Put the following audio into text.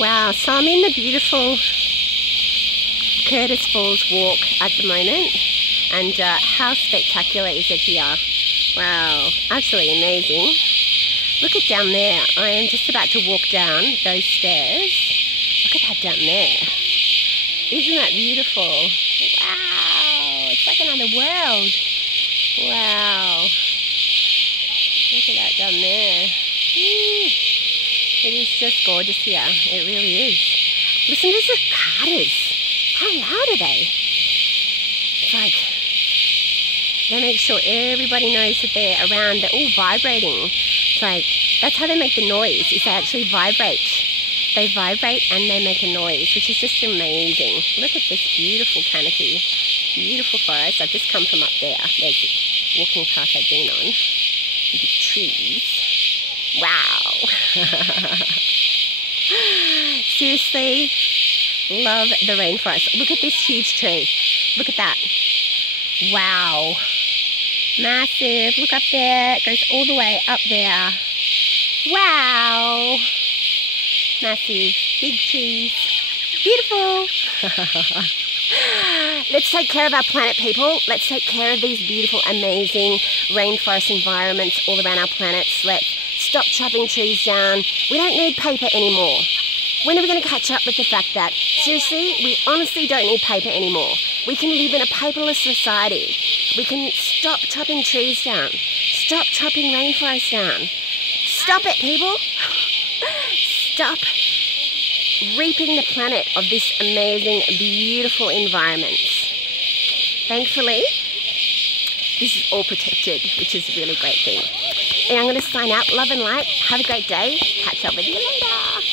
Wow, so I'm in the beautiful Curtis Falls walk at the moment, and how spectacular is it here? Wow, absolutely amazing. Look at down there. I am just about to walk down those stairs. Look at that down there. Isn't that beautiful? Wow, it's like another world. Wow. Look at that down there. It is just gorgeous here. It really is. Listen to the cicadas. How loud are they? It's like they make sure everybody knows that they're around. They're all vibrating. It's like that's how they make the noise, is they actually vibrate. They vibrate and they make a noise, which is just amazing. Look at this beautiful canopy. Beautiful forest. I've just come from up there. There's the walking path I've been on. Big trees. Wow. Seriously, love the rainforest. Look at this huge tree. Look at that. Wow. Massive. Look up there. It goes all the way up there. Wow. Massive. Big trees. Beautiful. Let's take care of our planet, people. Let's take care of these beautiful, amazing rainforest environments all around our planets. Let's stop chopping trees down. We don't need paper anymore. When are we going to catch up with the fact that, seriously, we honestly don't need paper anymore? We can live in a paperless society. We can stop chopping trees down. Stop chopping rainforests down. Stop it, people. Stop reaping the planet of this amazing, beautiful environments. Thankfully, this is all protected, which is a really great thing. And I'm going to sign out. Love and light. Have a great day. Catch up with you later.